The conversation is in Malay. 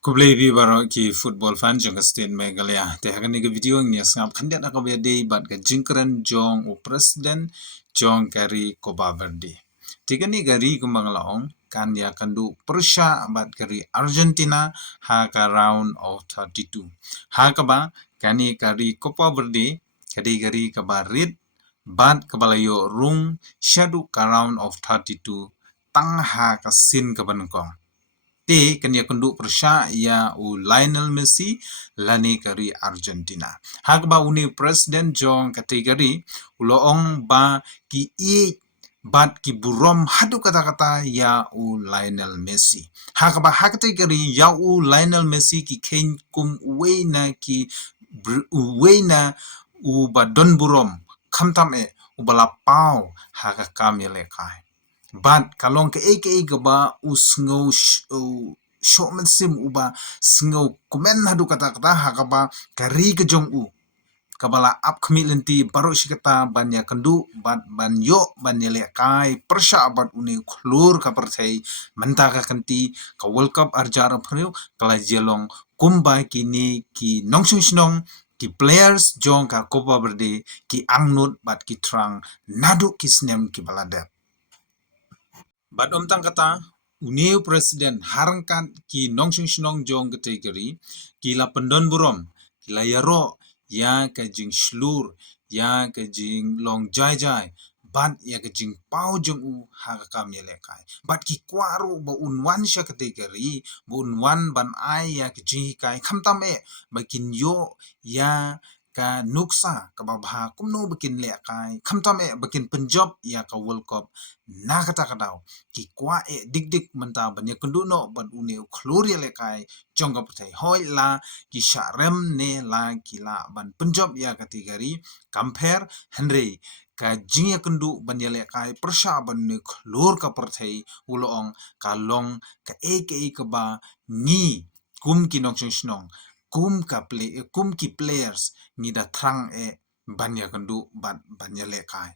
Kublai bi baro ki football fan jong ka state Meghalaya te hakan ni ka video ni sngap khandet ka be dei bat ka jingkran jong u president jong kari Coba Verde. Tiga ni gari kumanglaong kan ya kandu Persia bat kari Argentina ha ka round of 32. Ha ka ba kani kari Coba Verde kadi gari ka ba red bat kabalayo rung shadu ka round of 32 tang ha ka sin ka banko. Te kanya kunduk Persya ya u Lionel Messi lani kari Argentina. Hak ba uni presiden jong kategori uloong ba ki bat ki burom hadu kata-kata ya u Lionel Messi. Hak ba hak kategori ya u Lionel Messi ki ken kum uwena u ba don burom kamtam u balapau haka kam yelekai. But kalong ke ba usngo showman sim uba sngo komen hadu kata-kata hakaba kari ke jong u kabala up kemilenti baru sikata banya kendu bat banyo banyele kai persya abat uni klur ka pertai mentaka kenti ka World Cup arjara priu kala jelong kumba kini ki nongsong ki players jong ka Copa Verde ki angnut bat ki trang nadu ki snem ki balada. Bat tang kata uniu presiden harangkan ki nongsong jong kategori ki la pendon burom ki la yaro ya ka jing slur ya ka jing long jai bat ya ka jing pau jong u ha ka kam yelekai bat ki kwaru ba unwan sya kategori ba unwan ban ai ya ka jing kai khamtam bakin yo ya ka nuksa ka babha kumno bakin lekai khamtam bakin penjob ya ka World Cup na kata kadau ki kwa dik menta banya kenduno ban uni klori lekai jongga pertai hoi la ki syarem ne la ki la ban penjob ya kategori compare Henry ka jingya kendu banya lekai persya ban ne klor ka pertai uloong kalong ka ka ba ni kum ki nongsong kum ki players ni da trang banya kendu ban banya lekai